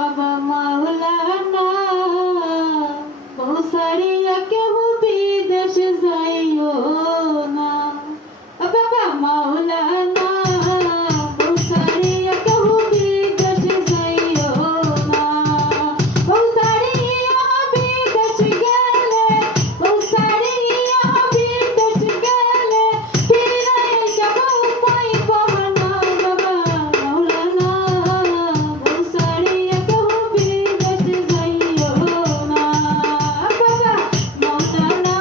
বাবা মাওলানা পৌঁছারিয়া কেউ বিদেশ যাইও না বাবা মাওলানা পৌঁছারিয়া কেউ বিদেশ যাইও না পৌঁছারিয়া বিদেশ গেলে পৌঁছারিয়া বিদেশ গেলে ফিরে যাব পাইব না বাবা মাওলানা পৌঁছারিয়া কেউ বিদেশ যাইও না বাবা মাওলানা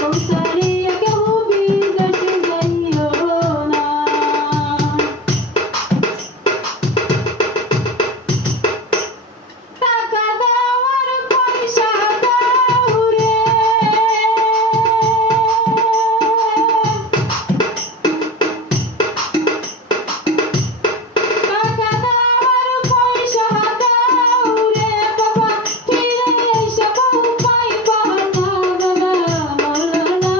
পৌঁছারিয়া কেউ বিদেশ যাইও না টাকা দেওয়ার পয়সা দাও রে টাকা দেওয়ার পয়সা দাও রে বাবা ফিরে এসে বউ পাইব না বাবা মাওলানা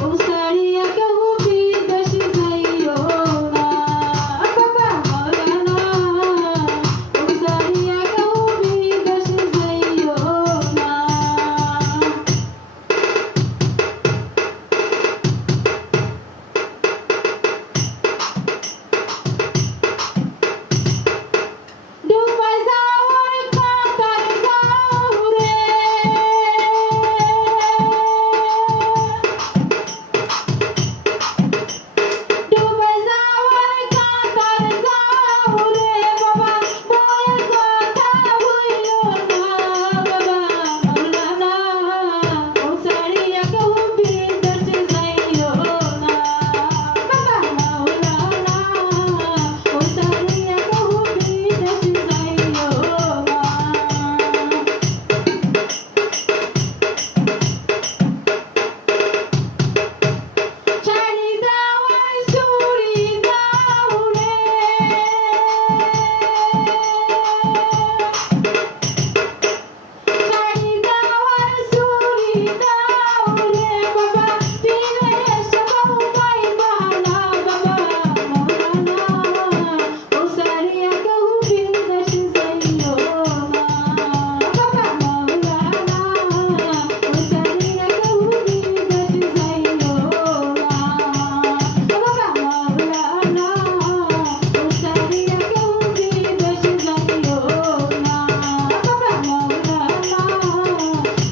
পৌঁছারিয়া কেউ বিদেশ যাইও না বাবা মাওলানা পৌঁছারিয়া কেউ বিদেশ যাইও না ডুবাই যাওয়ার কাতার যাও রে ডুবাই যাওয়ার কাতার যাও রে বাবা বয়ের কথা হইল না বাবা মাওলানা পৌঁছারিয়া কেউ বিদেশ যাইও না বাবা মাওলানা পৌঁছারিয়া কেউ বিদেশ যাইও না শাড়ি দেওয়ার চুড়ি দাও রে শাড়ি দেওয়ার চুড়ি দাও রে বাবা ফিরে এসে বউ পাইব না বাবা মাওলানা পৌঁছারিয়া কেউ বিদেশ যাইও না বাবা মাওলানা পৌঁছারিয়া কেউ বিদেশ যাইও না বাবা মাওলানা পৌঁছারিয়া কেউ বিদেশ যাইও না বাবা মাওলানা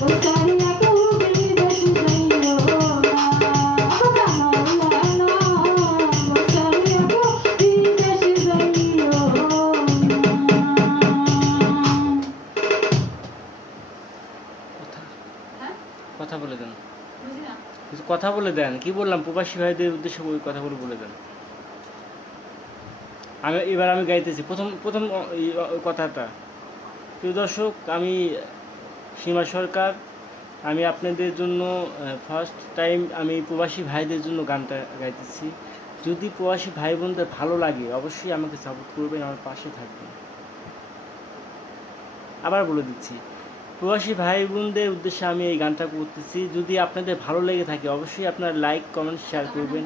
পৌঁছারিয়া কেউ বিদেশ যাইও না বাবা মাওলানা পৌঁছারিয়া কেউ বিদেশ যাইও না কথা বলে দেন, বুঝি না কিছু কথা বলে দেন। কি বললাম, প্রবাসী ভাইদের উদ্দেশ্যে ওই কথাগুলো বলে দেন। আমি গাইতেছি প্রথম প্রথম এই কথাটা। প্রিয় দর্শক, আমি সীমা সরকার, আমি আপনাদের জন্য ফার্স্ট টাইম আমি প্রবাসী ভাইদের জন্য গানটা গাইতেছি। যদি প্রবাসী ভাই বোনদের ভালো লাগে অবশ্যই আমাকে সাপোর্ট করবেন, আমার পাশে থাকবেন। আবার বলে দিচ্ছি, প্রবাসী ভাই বোনদের উদ্দেশ্যে আমি এই গানটা করতেছি। যদি আপনাদের ভালো লেগে থাকে অবশ্যই আপনারা লাইক, কমেন্ট, শেয়ার করবেন।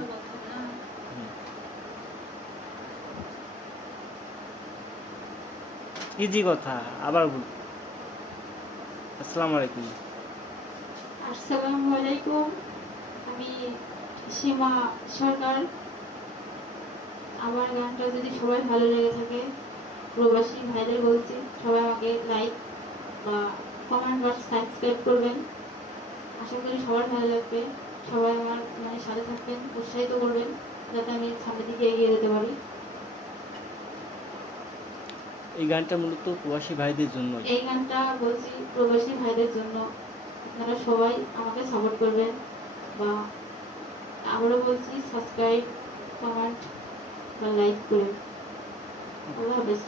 ইজি কথা, আবার বল। আসসালামু আলাইকুম। আসসালামু আলাইকুম। আমি সীমা সরকার। আমার গানটা যদি সবাই ভালো লেগে থাকে, প্রবাসী ভাইদের বলছি সবাই আমাকে লাইক বা কমেন্ট বা সাবস্ক্রাইব করবেন। আশা করি সবার ভালো লাগবে। সবাই আমার সাথে থাকবেন, উৎসাহিত করবেন যাতে আমি সামনের দিকে এগিয়ে যেতে পারি। এই গানটা মূলত প্রবাসী ভাইদের জন্য। এই গানটা বলছি প্রবাসী ভাইদের জন্য। আপনারা সবাই আমাকে সাপোর্ট করবেন বা আবারও বলছি সাবস্ক্রাইব, কমেন্ট বা লাইক করুন। আল্লাহ হাফেজ।